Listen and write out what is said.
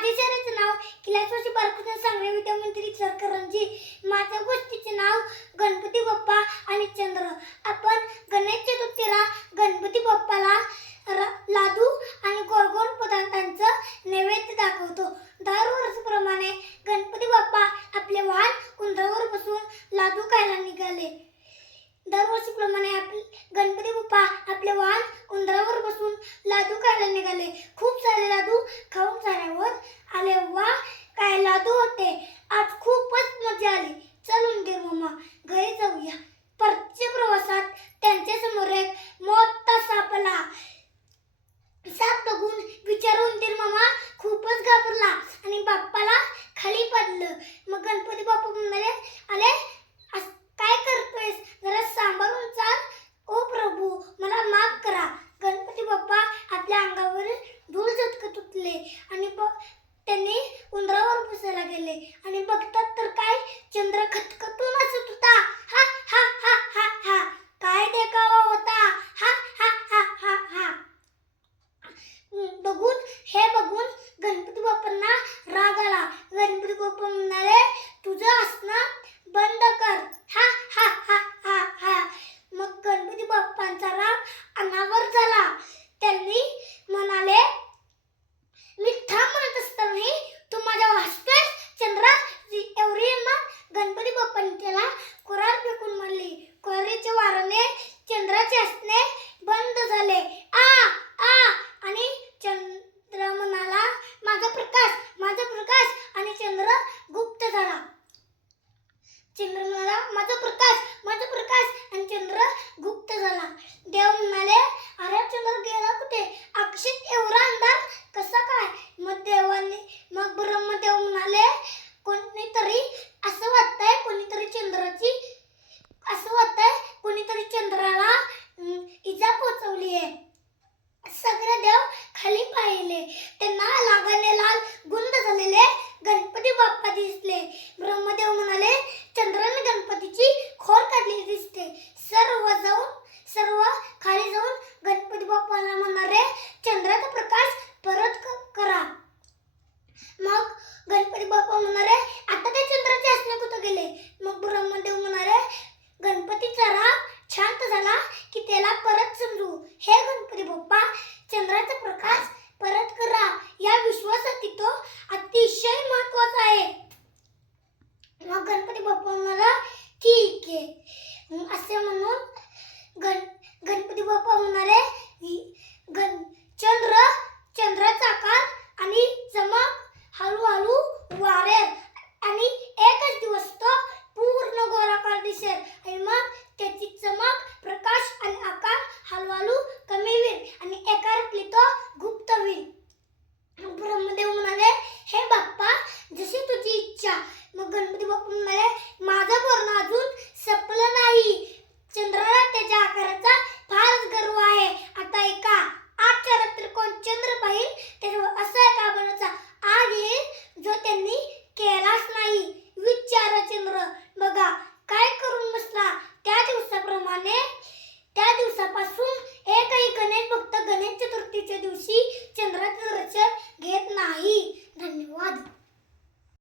माझे नाव किल्ल्याची बालकृष्ण सांगणे विद्यामंत्री सरकरंजी माझ्या गोष्टीचे नाव गणपती बाप्पा आणि चंद्र. आपण गणेश चतुर्थीला गणपती बाप्पाला लाडू आणि गोरगोर पदार्थांचं नैवेद्य दाखवतो. दरवर्षीप्रमाणे गणपती बाप्पा आपले वाहन उंदरावर बसून लाडू खायला निघाले. दरवर्षीप्रमाणे आपले गणपती बाप्पा आपले वाहन उंदरावर बसून लाडू खायला निघाले. खूप सारे लाडू खाऊन झाल्यावर आले वा काय लाडू होते आज खूपच मजा आली. चलून दे मामा घरी जाऊया. परतीच्या प्रवासात त्यांच्यासमोर एक मोठा सापला. साप बघून विचारून दे मामा खूपच घाबरला आणि बाप्पाला खाली पडलं. मग गणपती गणपती बाप्पा म्हणाला ठीक आहे. मग असे म्हणून गण गणपती बाप्पा म्हणाले गणपती बाप्पा म्हणाले माझं बोरण अजून संपलं नाही. चंद्राला त्याच्या आकाराचा फारच गर्व आहे. आता एका आठ चारात कोण चंद्र पाहिल? त्याच्यावर असा एक आभाराचा आग येईल जो त्यांनी केलाच नाही. विचार चंद्र. बघा काय करून बसला? त्या दिवसाप्रमाणे